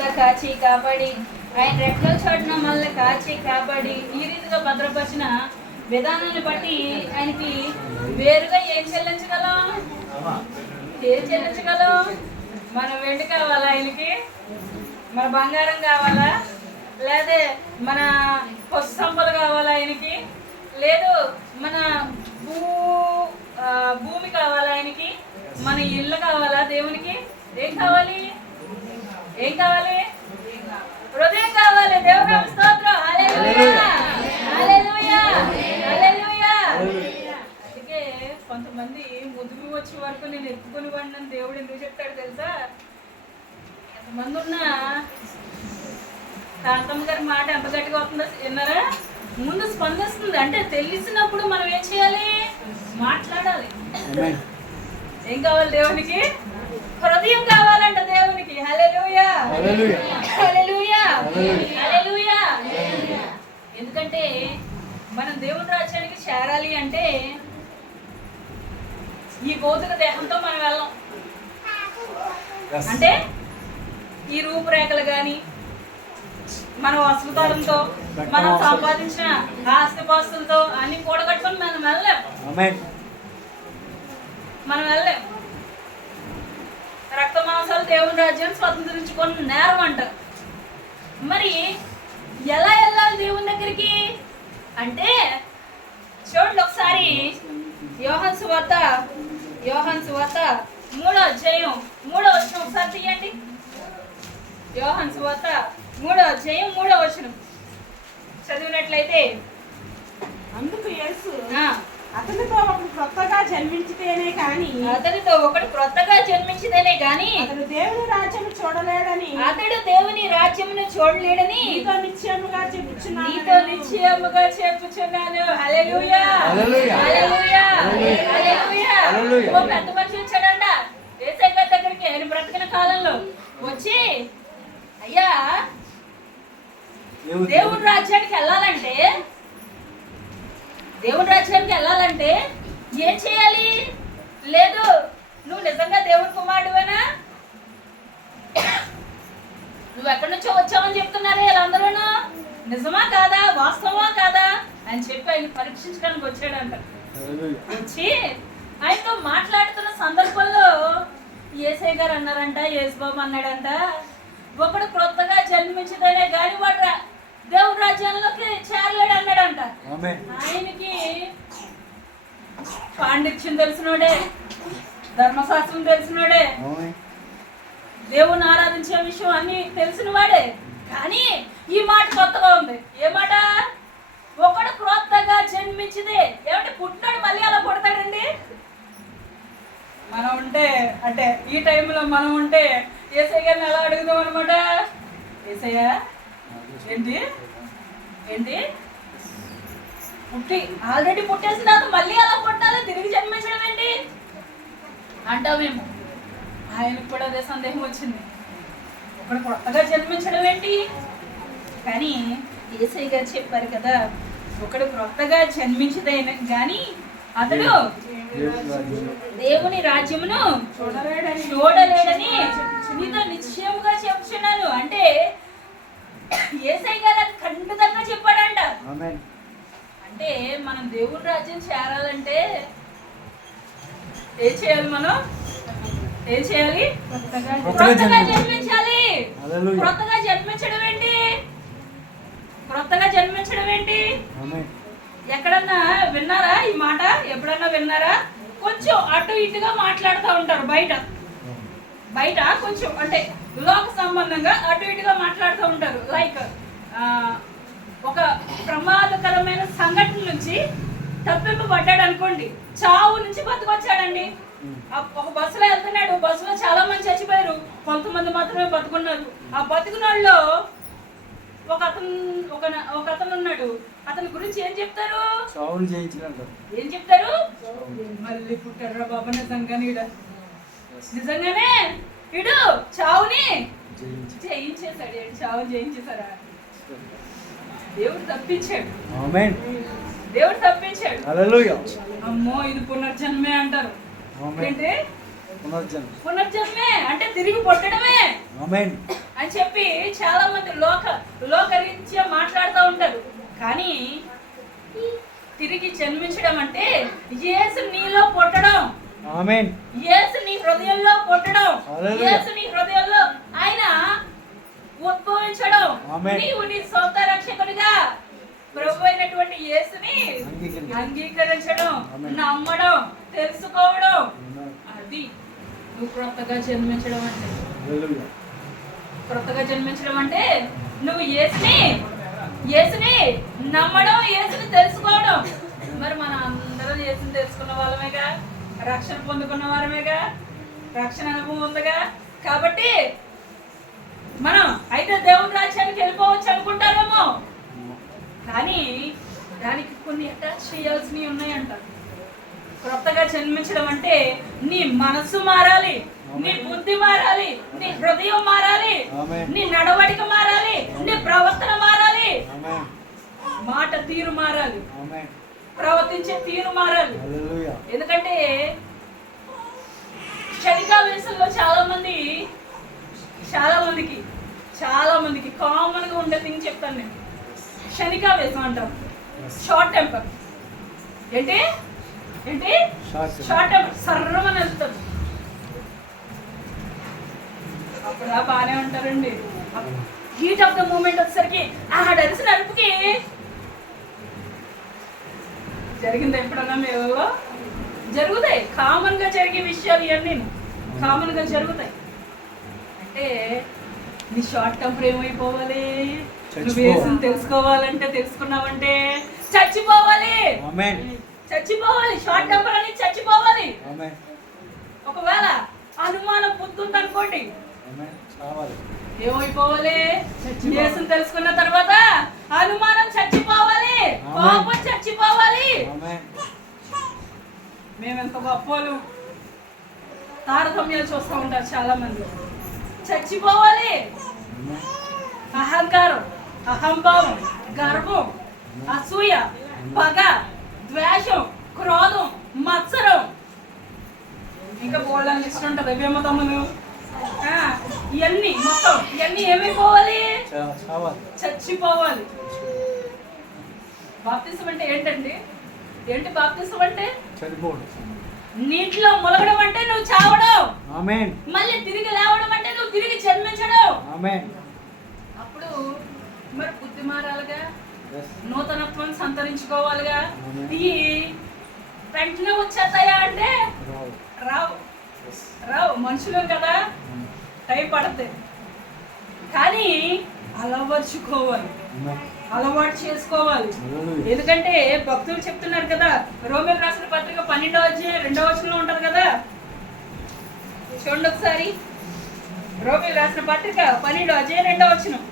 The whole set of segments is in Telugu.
అంతా కాచి కాపాడి ఆయన రెక్కల చాటున మనల్ని కాచి కాపాడి ఈ రీతిగా భద్రపరిచిన విధానాన్ని బట్టి ఆయనకి వేరుగా ఏం చెల్లించగలం? మన వెండి కావాలా ఆయనకి? మన బంగారం కావాలా? లేదా మన పశు సంపద కావాలా ఆయనకి? లేదు మన భూమి కావాలా ఆయనకి? మన ఇల్లు కావాలా దేవునికి? ఏం కావాలి? హృదయం కావాలి. దేవుని స్తోత్రం. హల్లెలూయా, హల్లెలూయా, హల్లెలూయా. అందుకే కొంతమంది ముదుగు వచ్చే వరకు నేను ఎత్తుకుని వాడినని దేవుడు ఎందుకు చెప్తాడు తెలుసా? ఎంతమంది ఉన్నా కాంతమ్మ గారి మాట ఎంత గట్టిగా అవుతుందో విన్నారా? ముందు స్పందిస్తుంది. అంటే తెలిసినప్పుడు మనం ఏం చేయాలి? మాట్లాడాలి. ఏం కావాలి దేవునికి? హృదయం కావాలంట దేవునికి. హల్లెలూయా, హల్లెలూయా, హల్లెలూయా. ఎందుకంటే మనం దేవుని రాజ్యానికి చేరాలి అంటే ఈ భౌతిక దేహంతో మనం వెళ్ళాం. అంటే ఈ రూపురేఖలు కానీ మన వస్త్రధారంతో మనం సంపాదించిన ఆస్తిపాస్తులతో అన్ని కూడగట్టుకొని మనం వెళ్ళలేం. రక్త మాంసాలు దేవుని రాజ్యాన్ని స్వతంత్రించుకొని నేరం అంట. మరి ఎలా వెళ్ళాలి దేవుని దగ్గరికి అంటే చూడండి ఒకసారి యోహాను సువార్త 3వ అధ్యాయం 3వ వచనం ఒకసారి తీయండి. యోహాను సువార్త 3వ అధ్యాయం 3వ వచనం చదివినట్లయితే, అందుకు యేసు అతనితో ఒకడు క్రొత్తగా జన్మించితేనే కానీ అతడు దేవుని రాజ్యమును చూడలేడని నీతో నిశ్చయముగా చెప్పుచున్నాను. హల్లెలూయా, హల్లెలూయా, హల్లెలూయా. ఓ పెద్ద మనిషి వచ్చాడంట యేసయ్య గారి దగ్గరికి. ఆయన బ్రతికిన కాలంలో వచ్చి, అయ్యా దేవుని రాజ్యానికి వెళ్ళాలంటే ఏం చేయాలి? లేదు నువ్వు నిజంగా దేవుని కుమారుడువేనా? నువ్వు ఎక్కడి నుంచో వచ్చావని చెప్తున్నారే వీళ్ళందరూను. నిజమా కాదా? వాస్తవమా కాదా అని చెప్పి ఆయన పరీక్షించడానికి వచ్చాడంట. వచ్చి ఆయనతో మాట్లాడుతున్న సందర్భంలో యేసయ్య గారు అన్నారంట, యేసుబాబు అన్నాడంట, ఒకడు క్రొత్తగా జన్మించదనే గాని వాడు దేవుని రాజ్యంలోకి చేరలేడు అన్నాడంట. ఆయనకి పాండిత్యం తెలిసినోడే, ధర్మశాస్త్రం తెలిసినోడే, దేవుని ఆరాధించే విషయం అన్ని తెలిసిన వాడే. కానీ ఈ మాట కొత్తగా ఉంది. ఏ మాట? ఒకడు క్రొత్తగా జన్మించింది. ఏమంటే పుట్టినాడు మళ్ళీ అలా పుడతాడండి? మనం ఉంటే అంటే ఈ టైంలో మనం ఉంటే యేసయ్య గారిని ఎలా అడుగుదాం అనమాట? యేసయ్య ఏంటి ఆల్రెడీ పుట్టేసిన తర్వాత మళ్ళీ అలా పుట్టాలి, తిరిగి జన్మించడం ఏంటి అంటామేమో. ఆయనకు కూడా అదే సందేహం వచ్చింది. ఒకడు కొత్తగా జన్మించడం ఏంటి? కానీ యేసయ్య గారు చెప్పారు కదా, ఒకడు క్రొత్తగా జన్మించదైనా కానీ అతడు దేవుని రాజ్యమును చూడలేడని నీతో నిశ్చయముగా చెప్తున్నాను. అంటే యేసయ్య గారు అది ఖండితంగా చెప్పాడంట. అంటే మనం దేవుని రాజ్యం చేరాలంటే ఏం చేయాలి? ఏం చేయాలి? క్రొత్తగా జన్మించాలి. క్రొత్తగా జన్మించడం ఏంటి? ఎక్కడన్నా విన్నారా ఈ మాట? ఎప్పుడన్నా విన్నారా? కొంచెం అటు ఇటుగా మాట్లాడుతూ ఉంటారు బయట కొంచెం అంటే లోక సంబంధంగా అటు ఇటుగా మాట్లాడుతూ ఉంటారు. లైక్ ఒక ప్రమాదకరమైన సంఘటన నుంచి తప్పింపబడ్డాడు అనుకోండి, చావు నుంచి బతుకొచ్చాడండి. ఒక బస్సులో వెళ్తున్నాడు, బస్సులో చాలా మంది చచ్చిపోయారు, కొంతమంది మాత్రమే బతుకున్నారు. ఆ బతుకునాళ్ళలో ఒక అతను ఉన్నాడు. అతని గురించి ఏం చెప్తారు? ఏం చెప్తారు? మళ్ళీ పుట్టాడు బాబా. నిజంగానే వీడు చావుని జయించేశాడు. చావు జయించేశారా? దేవుడు తప్పించాడు. అమ్మో ఇది పునర్జన్మే అంటారు. ఏంటి? పునర్జన్మే అంటే తిరిగి పుట్టడమే ఆమేన్. అని చెప్పి చాలా మంది లోకరీత్యా మాట్లాడుతూ ఉంటారు. కానీ తిరిగి జన్మించడం అంటే యేసు నీలో పుట్టడం, ఆమేన్. యేసు నీ హృదయంలో పుట్టడం, హల్లెలూయా. యేసు నీ హృదయంలో ఆయన ఉద్భవించడం, ఆమేన్. నీవు నీ సొంత రక్షకుడిగా ప్రభు అయినటువంటి యేసుని అంగీకరించడం, ఆమేన్. నమ్మడం, తెలుసుకోవడం, ఆమేన్. అది నువ్వు క్రొత్తగా జన్మించడం అంటే. హల్లెలూయా. క్రొత్తగా జన్మించడం అంటే నువ్వు యేసుని నమ్మడం, యేసుని తెలుసుకోవడం. మరి మన అందరం యేసుని తెలుసుకున్న వాళ్ళమేగా, రక్షణ పొందుకున్న వారమేగా, రక్షణ అనుభవం ఉందిగా. కాబట్టి మనం అయితే దేవుని రాజ్యానికి వెళ్ళిపోవచ్చు అనుకుంటారేమో, కానీ దానికి కొన్ని అటాచ్ చేయాల్సినవి ఉన్నాయంట. క్రొత్తగా జన్మించడం అంటే నీ మనసు మారాలి, నీ బుద్ధి మారాలి, నీ హృదయం మారాలి, ఆమేన్. నీ నడవడిక మారాలి, నీ ప్రవర్తన మారాలి, ఆమేన్. మాట తీరు మారాలి, ఆమేన్. ప్రవర్తించే తీరు మారాలి. హల్లెలూయా. ఎందుకంటే క్షణికావేశంలో చాలా మందికి కామన్ గా ఉండే థింగ్ చెప్తాను నేను. క్షణికావేశం అంటాం, షార్ట్ టెంపర్. ఏంటి షార్ట్ టెంపర్, సర్రమని వెళ్తారు. అప్పుడు బాగానే ఉంటారండి. హీట్ ఆఫ్ ద మూమెంట్ వచ్చేసరికి అరిసిన అరుపుకి జరిగింది. ఎప్పుడన్నా మీరు జరుగుతాయి, కామన్ గా జరిగే విషయాలు ఇవన్నీ కామన్ గా జరుగుతాయి. అంటే నీ షార్ట్ టెంపర్ ఏమైపోవాలి? నువ్వు యేసుని తెలుసుకోవాలంటే, తెలుసుకున్నావంటే చచ్చిపోవాలి. ఆమేన్. చచ్చిపోవాలి. షార్ట్ టెంపర్ అని చచ్చిపోవాలి. ఆమేన్. ఒకవేళ అనుమానం పుట్టుంది అనుకోండి, ఆమేన్. చావాలి. ఏమైపోవాలి? యేసుని తెలుసుకున్న తర్వాత అనుమానం చచ్చిపోవాలి, కోపం చచ్చిపోవాలి. ఆమేన్. మేమెంత గొప్పలు. తారతమ్యాలు చూస్తూ ఉంటారు చాలా మంది. చచ్చిపోవాలి. ఆమేన్. అహంకారం, అహంభావం, గర్వం, అసూయ, పగ, ద్వేషం, క్రోధం, మత్సరం, ఇంకా బోల్డని లిస్ట్ ఉంటుంది. ఇవేమో తమ్ములు ఇవన్నీ ఏమైపోవాలి? చావాలి. చచ్చిపోవాలి. బాప్తిసం అంటే ఏంటండి? ఏంటి బాప్తిసం అంటే? చనిపోవడం. నీటిలో ములగడం అంటే నువ్వు చావడం. ఆమేన్. మళ్ళీ తిరిగి లేవడం అంటే నువ్వు తిరిగి జన్మించడం. ఆమేన్. అప్పుడు మరి బుద్ధి మారాలిగా, Yes. నూతనత్వం సంతరించుకోవాలిగా. ఆమేన్. ఈ వెంటనే వచ్చేస్తాయా అంటే రావు. రావు. మనుషులు కదా, టైం పడుతుంది. కానీ అలవర్చుకోవాలి, ఆమేన్. అలవాటు చేసుకోవాలి. హల్లెలూయా. ఎందుకంటే భక్తులు చెప్తున్నారు కదా, రోమీయులకు రాసిన పత్రిక 12వ అధ్యాయం 2వ వచనంలో ఉంటది కదా. చూడండి ఒకసారి, రోమీయులకు రాసిన పత్రిక 12వ అధ్యాయం 2వ వచనం.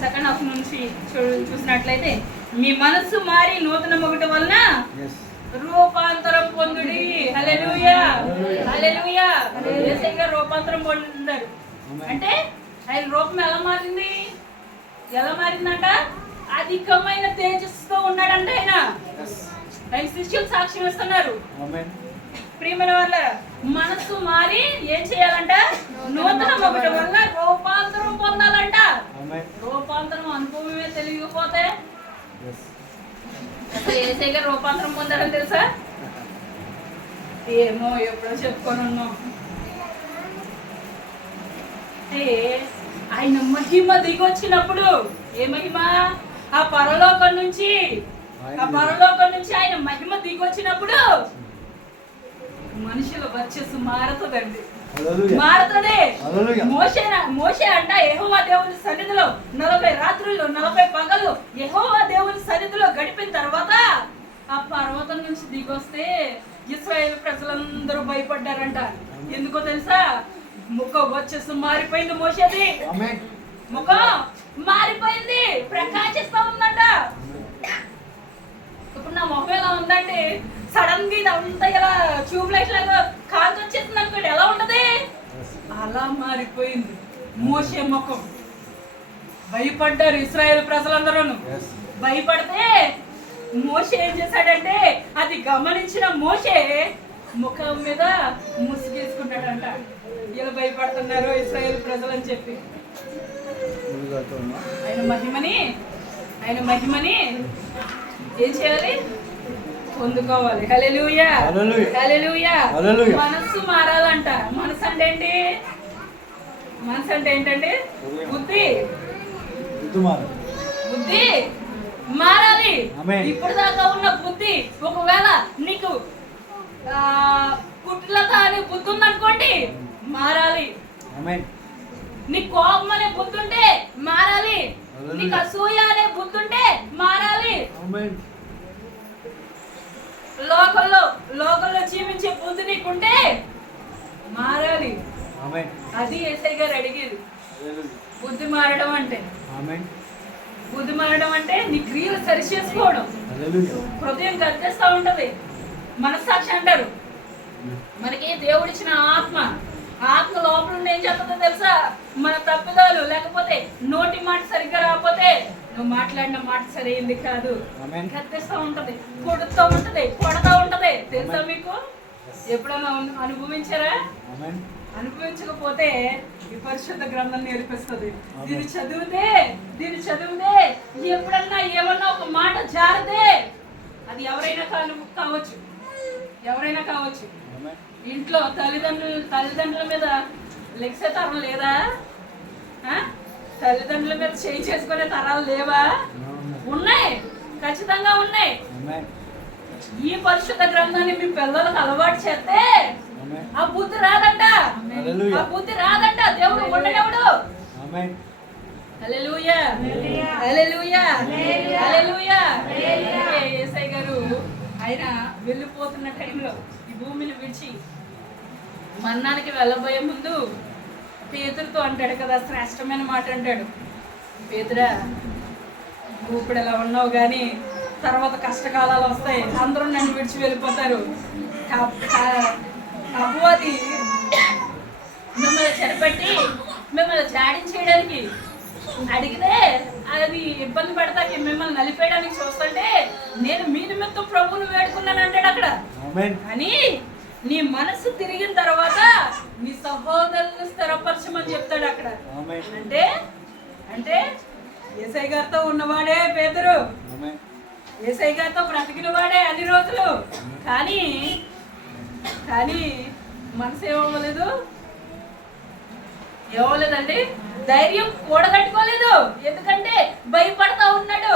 సెకండ్ హాఫ్ నుంచి చూసినట్లయితే, మీ మనస్సు మారి నూతన మొగట వలన Yes. రూపాంతరం పొందుడి. హల్లెలూయా, హల్లెలూయా. యేసయ్య రూపాంతరం పొందారు అంటే ఆయన రూపం ఎలా మారిందంట? అధికమైన తేజస్సుతో ఉన్నాడంట ఆయన. ఆయన శిష్యులు సాక్ష్యం ఇస్తున్నారు. ఆమేన్. ప్రియమైన వాళ్ళ మనస్సు మారి ఏం చేయాలంట? నూతన మొగట వల్ల రూపాంతరం పొందాలంట. ఆమేన్. రూపాంతరం అనుభవమే తెలియకపోతే Yes. అసలు యేసయ్య రూపాంతరం పొందాడని తెలుసా? ఏమో ఎప్పుడో చెప్పుకొని ఉన్నాం. ఆయన మహిమ దిగొచ్చినప్పుడు, ఏ మహిమ? ఆ పరలోకం నుంచి ఆయన మహిమ దిగొచ్చినప్పుడు మనుషుల వర్చస్సు మారుతుందండి. హల్లెలూయా. మారుతుంది. హల్లెలూయా. మోషే అంట యెహోవా దేవుని సన్నిధిలో 40 రాత్రులు 40 పగలు యెహోవా దేవుని సన్నిధిలో గడిపిన తర్వాత ఆ పర్వతం నుంచి దిగొస్తే ఇశ్రాయేలు ప్రజలందరూ భయపడ్డారంట. ఎందుకో తెలుసా? ముఖం వచ్చేసి మారిపోయింది. మోషేది ఆమేన్. ముఖం మారిపోయింది, ప్రకాశిస్తా ఉందంట. ఇప్పుడు నా ముఖం ఎలా ఉందండి? సడన్ గా ఇదంతా ఇలా ట్యూబ్ లైట్ లాగా కాల్చి వచ్చేసింది అనుకోండి, ఎలా ఉంటది? అలా మారిపోయింది మోషే ముఖం. భయపడ్డారు ఇశ్రాయేలు ప్రజలందరూ. Yes. భయపడితే మోషే ఏం చేశాడంటే, అది గమనించిన మోషే ముఖం మీద ముసుగేసుకున్నాడంట. ఇలా భయపడుతున్నారు ఇశ్రాయేలు ప్రజలు అని చెప్పి. ఆయన మహిమని ఏం చేయాలి? పొందుకోవాలి. హల్లెలూయా, హల్లెలూయా. మనస్సు మారాలంట. మనసు అంటే ఏంటి? మనసు అంటే ఏంటండి? బుద్ధి మారాలి. ఇప్పుడు దాకా ఉన్న బుద్ధి ఒకవేళ నీకు కుట్లత అనే బుద్ధి ఉందనుకోండి, మారాలి. నీకు కోపం అనే బుద్ధి ఉంటే మారాలి. నీకు అసూయ అనే బుద్ధి ఉంటే మారాలి. లోకంలో జీవించే బుద్ధి నీకుంటే మారాలి. అది యేసయ్య గారు అడిగేది. బుద్ధి మారడం అంటే నీ క్రియలు సరి చేసుకోవడం. హృదయం గర్తిస్తూ ఉంటది. మనస్సాక్షి అంటారు. మనకి దేవుడిచ్చిన ఆత్మ లోపల ఏం చేస్తుందో తెలుసా? మన తప్పిదాలు, లేకపోతే నోటి మాట సరిగ్గా రాకపోతే నువ్వు మాట్లాడిన మాట సరైంది కాదు, గర్తిస్తూ ఉంటది, కొడుతూ ఉంటది, కొడతా ఉంటది. తెలుసా మీకు? ఎప్పుడైనా అనుభవించారా? అనుభవించకపోతే ఈ పరిశుద్ధ గ్రంథం నేర్పిస్తుంది. దీన్ని చదివితే ఎప్పుడన్నా ఏమన్నా ఒక మాట జారితే అది ఎవరైనా కావచ్చు. ఇంట్లో తల్లిదండ్రుల మీద లెక్సే తరం లేదా? తల్లిదండ్రుల మీద చేయి చేసుకునే తరాలు లేవా? ఉన్నాయి, ఖచ్చితంగా ఉన్నాయి. ఈ పరిశుద్ధ గ్రంథాన్ని మీ పిల్లలకు అలవాటు చేస్తే ఆ బుద్ధి రాదంట. దేవుడు ఉండేవాడు. హల్లెలూయా, హల్లెలూయా, హల్లెలూయా. యేసయ్య గారు ఆయన వెళ్ళిపోతున్న టైంలో ఈ భూమిని విడిచి మన్నానికి వెళ్ళబోయే ముందు పేతురుతో అంటాడు కదా, శ్రేష్టమైన మాట అంటాడు. పేతురా, నువ్వు ఇప్పుడు ఎలా ఉన్నావు కానీ తర్వాత కష్టకాలాలు వస్తాయి, అందరూ నన్ను విడిచి వెళ్ళిపోతారు. అపవాది మిమ్మల్ని చెరపట్టి మిమ్మల్ని జాడించేయడానికి అడిగితే అది ఇబ్బంది పడతాకి, మిమ్మల్ని నలిపేయడానికి చూస్తుంటే నేను మీ నిమిత్తం ప్రభువుని వేడుకున్నాను అంటాడు అక్కడ. అని నీ మనసు తిరిగిన తర్వాత నీ సహోదరులను స్థిరపరచమని చెప్తాడు అక్కడ. అంటే యేసయ్య గారితో ఉన్నవాడే పేతురు, యేసయ్య గారితో బ్రతికిన వాడే అన్ని రోజులు. కానీ మనసు ఏమవ్వలేదండి, ధైర్యం కూడగట్టుకోలేదు. ఎందుకంటే భయపడతా ఉన్నాడు.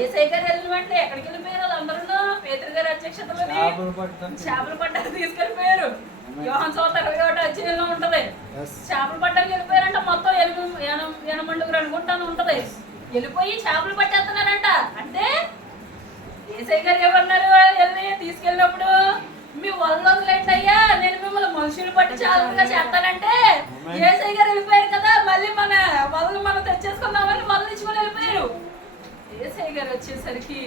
యేసయ్య గారు వెళ్ళిన వెంటనే ఎక్కడికి వెళ్ళిపోయారు? అందరూ పేతురు గారి అధ్యక్షతలోని చేపలు పట్టడానికి తీసుకెళ్ళిపోయారు. యోహాను సువార్త 21వ అధ్యాయంలో ఉంటది. చేపలు పట్టడానికి వెళ్ళిపోయారంట. మొత్తం 8 అనుకుంటాను ఉంటది. వెళ్ళిపోయి చేపలు పట్టేస్తున్నారంట. అంటే యేసయ్య గారు ఏమన్నారు? వెళ్ళి తీసుకెళ్ళినప్పుడు మీ వల్ల వదిలేంటయ్యా, నేను మిమ్మల్ని మనుషులు పట్టి చాలా చేస్తానంటే యేసయ్య గారు వెళ్ళిపోయారు కదా, మళ్ళీ మన వదలు మనం తెచ్చేసుకుందామని వదిలించుకొని వెళ్ళిపోయారు. యేసయ్య గారు వచ్చేసరికి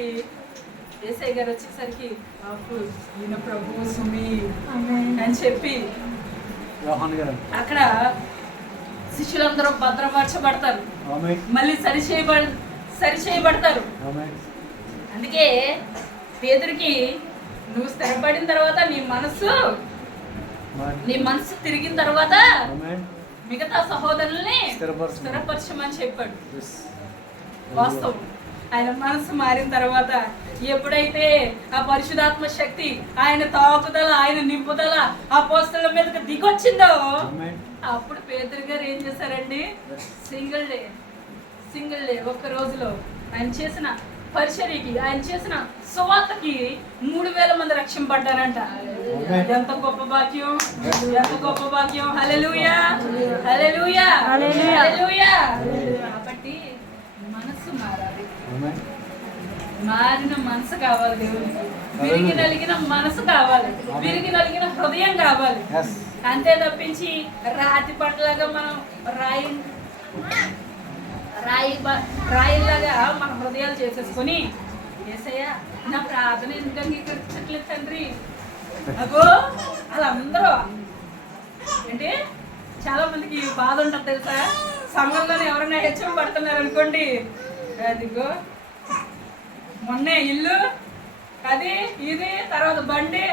అప్పుడు ఈయన ప్రభు సుమి అని చెప్పి అక్కడ శిష్యులందరూ భద్రపరచబడతారు, మళ్ళీ సరిచేయబడతారు. అందుకే పేతురుకి నువ్వు స్థిరపడిన తర్వాత నీ మనసు తిరిగిన తర్వాత మిగతా సహోదరుల్ని స్థిరపరచమని చెప్పాడు. వాస్తవం. ఆయన మనసు మారిన తర్వాత ఎప్పుడైతే ఆ పరిశుధాత్మ శక్తి, ఆయన తాకుదల, ఆయన నింపుదల అపోస్తలుల మీదకి దిగొచ్చిందో అప్పుడు పేతురు గారు ఏం చేశారండి? సింగిల్ డే ఒక్క రోజులో ఆయన చేసిన పరిచర్యకి, ఆయన చేసిన సువార్తకి 3000 మంది రక్షింపడ్డారంట. ఎంత గొప్ప భాగ్యం, ఎంత గొప్ప భాగ్యం. హల్లెలూయా, హల్లెలూయా, హల్లెలూయా. కాబట్టి మనసు మారాలి. మారిన మనసు కావాలి దేవునికి. విరిగి నలిగిన మనసు కావాలి, విరిగి నలిగిన హృదయం కావాలి. అంతే తప్పించి రాతి పట్లాగా మనం రాయిలాగా మన హృదయాలు చేసేసుకొని యేసయ్యా నా ప్రార్థన ఎందుకు అంగీకరించట్లేదు తండ్రి, అగో వాళ్ళందరూ ఏంటి చాలా మందికి బాధ ఉంటుంది తెలుసా? సంఘంలోనే ఎవరైనా హెచ్చరింపబడుతున్నారు అనుకోండి, అదిగో మొన్నే ఇల్లు, అది ఇది, తర్వాత బండి,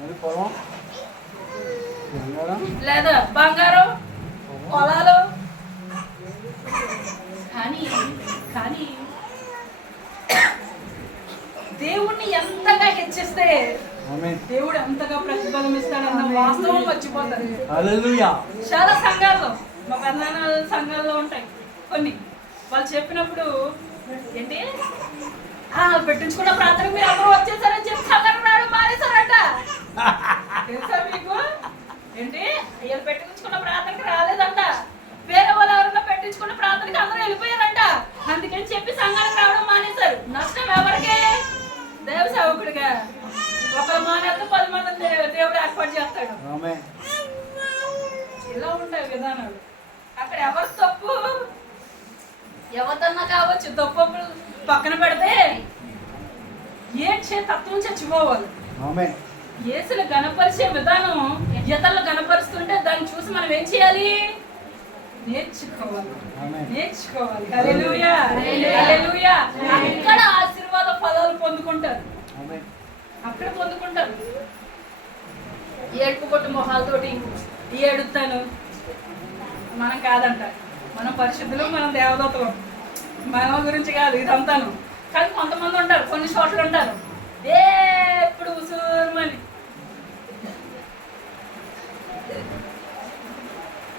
మరి పొలం బంగారం లేదా బంగారం పొలాలు. కానీ కానీ దేవుణ్ణి ఎంతగా హెచ్చిస్తే ఆమేన్ దేవుడు ఎంతగా ప్రతిఫలం ఇస్తాడన్న వాస్తవం మర్చిపోతారు. హల్లెలూయా చాలా సంఘాల్లో మా పెద్దనాన్న సంఘాల్లో ఉంటాయి కొన్ని. వాళ్ళు చెప్పినప్పుడు ఏంటి పెట్టించుకున్న ప్రార్థన మీరు అందరూ వచ్చేసారని చెప్పి సంఘం రావడం మానేశారంట. తెలుసా మీకు? ఏంటి వీళ్ళు పెట్టించుకున్న ప్రార్థనకి రాలేదంట, వేరే వాళ్ళు ఎవరన్నా పెట్టించుకున్న ప్రార్థనకి అందరూ వెళ్ళిపోయారంట. అందుకని చెప్పి సంఘానికి రావడం మానేశారు. నష్టం ఎవరికి? దేవ సేవకుడిగా. ఒకరు మానేస్తే 10 మందిని దేవుడు ఏర్పాటు చేస్తాడు. ఆమేన్ ఇలా ఉంటాయి విధానాలు. అక్కడ ఎవరు తప్పు? ఎవరిదన్నా కావచ్చు. తప్పు పక్కన పెడితే ఏడ్చే తత్వం చచ్చిపోవాలి. ఆమేన్ యేసుని గణపరిచే విధానం ఇతరులు గణపరుస్తుంటే దాన్ని చూసి మనం ఏం చేయాలి? నేర్చుకోవాలి. ఆమేన్ నేర్చుకోవాలి. హల్లెలూయా హల్లెలూయా. అక్కడ ఆశీర్వాద ఫలాలు పొందుకుంటారు. ఆమేన్ అక్కడ పొందుకుంటారు. ఏడుపు కొట్టు మొహాలతోటి ఏడుతాను మనం కాదంట. మనం పరిశుద్ధులు, మనం దేవదూతలు. మన గురించి కాదు ఇదంతాను. కానీ కొంతమంది ఉంటారు, కొన్ని చోట్ల ఉంటారు ఎప్పుడు ఉసూరుమని.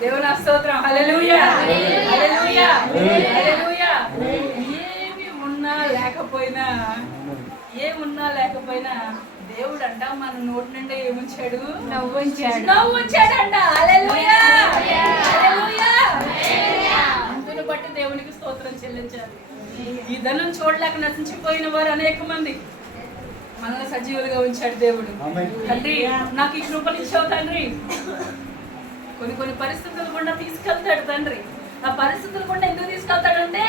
దేవుని స్తోత్రం. హల్లెలూయా హల్లెలూయా హల్లెలూయా. ఏమి ఉన్నా లేకపోయినా దేవుడు అంట మన నోటి నుండి ఏముంచాడు? నవ్వుంచాడంట. హల్లెలూయా హల్లెలూయా. అందుని బట్టి దేవునికి స్తోత్రం చెల్లించాలి. ఈ ధనం చూడలేక నశించిపోయిన వారు అనేక మంది, మనల్ని సజీవులుగా ఉంచాడు దేవుడు. తండ్రి నాకు ఈ కృపనిచ్చావు తండ్రి. కొన్ని పరిస్థితులు కూడా తీసుకెళ్తాడు తండ్రి. ఆ పరిస్థితులు కూడా ఎందుకు తీసుకెళ్తాడంటే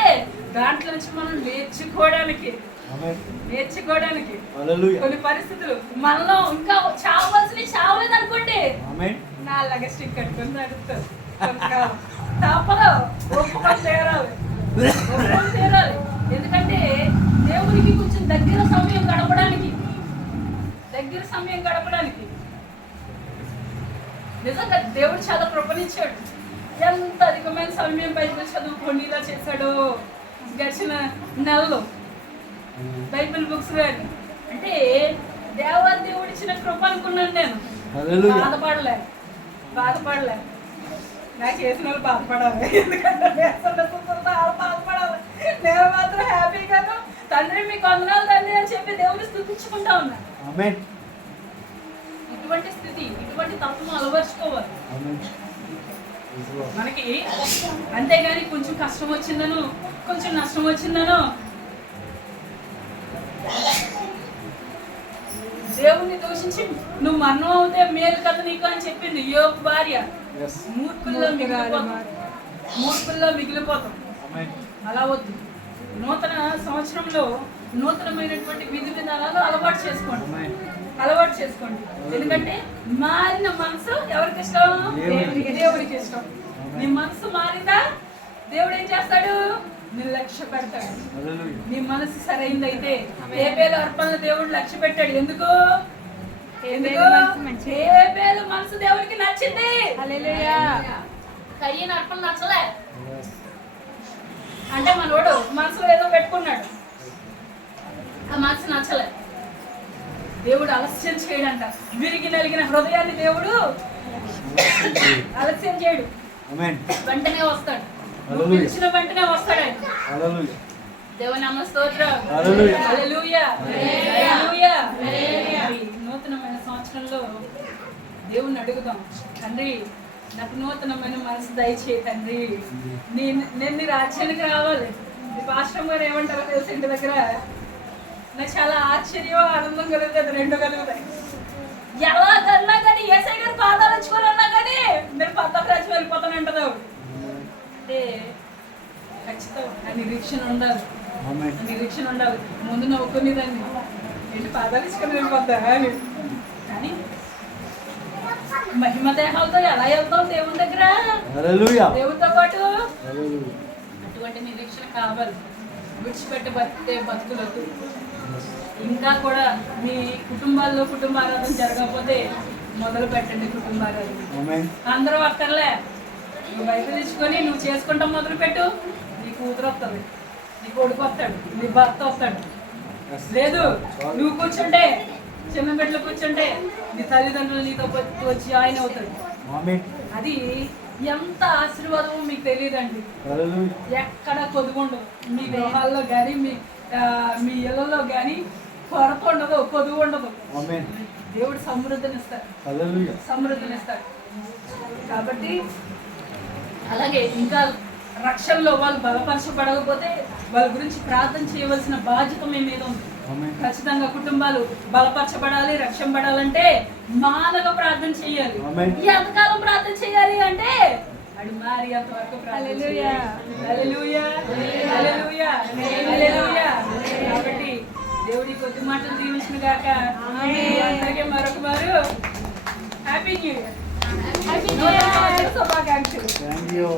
దాంట్లో నుంచి మనం నేర్చుకోవడానికి. కొన్ని పరిస్థితులు మనలో ఇంకా చావాల్సినవి చావలేదు అనుకోండి, నా అలాగే స్టిక్ కట్టుకొని నడుపుతారు. తప్పదు, ఒప్పుకొని తీరాలి. ఎందుకంటే దేవునికి కొంచెం దగ్గర సమయం గడపడానికి నిజంగా దేవుడు చాలా కృపనిచ్చాడు. ఎంత అధికమైన సమయం బైబిల్ చదువుకోండి ఇలా చేశాడు గడిచిన నెలలో. బైబిల్ బుక్స్ కానీ అంటే దేవుడు ఇచ్చిన కృప అనుకున్నాను నేను. బాధపడలే నాకు చేసిన వాళ్ళు బాధపడాలి. ఎందుకంటే బాధపడాలి. నేను మాత్రం హ్యాపీగాను తండ్రి మీకు వందనాలు తండ్రి అని చెప్పి దేవుని స్తుతించుకుంటా ఉన్నాను. ఇటువంటి స్థితి, ఇటువంటి తత్వం అలవర్చుకోవాలి మనకి. అంతేగాని కొంచెం కష్టం వచ్చిందను, కొంచెం నష్టం వచ్చిందను దేవుణ్ణి దూషించి నువ్వు మరణం అవుతే మేలు కదా నీకు అని చెప్పింది యోబు భార్య. మూర్ఖుల్లో మిగిలిపోతాం. అలా వద్దు. నూతన సంవత్సరంలో నూతనమైనటువంటి విధి విధానాలు అలవాటు చేసుకోండి. ఎందుకంటే మారిన మనసు ఎవరికి ఇష్టం? దేవుడికి ఇష్టం. నీ మనసు మారిందా దేవుడు ఏం చేస్తాడు? లక్ష్య పెడతాడు. నీ మనసు సరైనదైతే హేబేలు అర్పణలు దేవుడు లక్ష్య పెట్టాడు. ఎందుకు? హేబేలు మనసు దేవుడికి నచ్చింది. కయ్యని అర్పణ నచ్చలే అంటే మనోడు మనసులో ఏదో పెట్టుకున్నాడు, ఆ మనసు నచ్చలే. దేవుడు ఆలస్యం చేయడంట. విరిగి నలిగిన హృదయాన్ని దేవుడు ఆలస్యం చేయడు, వెంటనే వస్తాడు. పిలిచిన వెంటనే వస్తాడు ఆయన. దేవుని నామ స్తోత్రం. హల్లెలూయా హల్లెలూయా. నూతనమైన సంవత్సరంలో దేవుణ్ణి అడుగుదాం, తండ్రి నాకు నూతనమైన మనసు దయచేయి తండ్రి. నేను నీ రాజ్యానికి రావాలి. మీ పాస్టర్ గారు ఏమంటారో తెలుసు, ఇంటి దగ్గర నాకు చాలా ఆశ్చర్యం ఆనందం కలుగుతుంది. రెండు కలుగుతాయి. ఎలాగన్నా కానీ ఏసై గారు పాదాలు వచ్చుకోవాలన్నా కానీ నేను పద్దాకు రాజ్యం వెళ్ళిపోతానంటది. అంటే ఖచ్చితం నా నిరీక్షణ ఉండాలి. ముందు నవ్వుకునేదాన్ని ఏంటి పాదాలు ఇచ్చుకొని వెళ్ళిపోతా అని. కానీ మహిమ దేహాలతో ఎలా వెళ్తాం దేవుని దగ్గర, దేవునితో పాటు? అటువంటి నిరీక్షణ కావాలి. విడిచిపెట్టి బతికే బతుకులకు ఇంకా కూడా మీ కుటుంబాల్లో కుటుంబారాధన జరగకపోతే మొదలు పెట్టండి కుటుంబారాధన. ఆమేన్. అందరూ అక్కర్లే, నువ్వు బైబిల్ ఇచ్చుకొని నువ్వు చేసుకుంటాం మొదలుపెట్టు, నీ కూతురు వస్తుంది, నీ కొడుకు వస్తాడు, నీ భర్త వస్తాడు. Yes. లేదు నువ్వు కూర్చుంటే, చిన్న బిడ్డలు కూర్చుంటే నీ తల్లిదండ్రులు నీతో వచ్చి ఆయన అవుతాడు. ఆమేన్. అది ఎంత ఆశీర్వాదమో మీకు తెలియదండి. హల్లెలూయా. ఎక్కడ కొదువు ఉండదు మీ గృహాల్లో కానీ మీ ఇళ్ళల్లో కానీ, కొరత ఉండదు, కొదువు ఉండదు. ఆమేన్. దేవుడు సమృద్ధినిస్తాడు, హల్లెలూయా. సమృద్ధినిస్తాడు. కాబట్టి అలాగే ఇంకా రక్షణలో వాళ్ళు బలపరచబడకపోతే వాళ్ళ గురించి ప్రార్థన చేయవలసిన బాధ్యత మీ మీద ఉంది. ఆమేన్. ఖచ్చితంగా కుటుంబాలు బలపరచబడాలి, రక్షింపబడాలంటే మానవ ప్రార్థన చేయాలి. ఆమేన్. ఎంతకాలం ప్రార్థన చేయాలి అంటే అది మారి అంతవరకు ప్రార్థన చేయాలి. హల్లెలూయా, హల్లెలూయా, హల్లెలూయా. కాబట్టి దేవుడి కొద్ది మాటలు దీవించిన గాక. అందరికీ మరొక మారు హ్యాపీ న్యూ ఇయర్, శుభాకాంక్షలు. Thank you.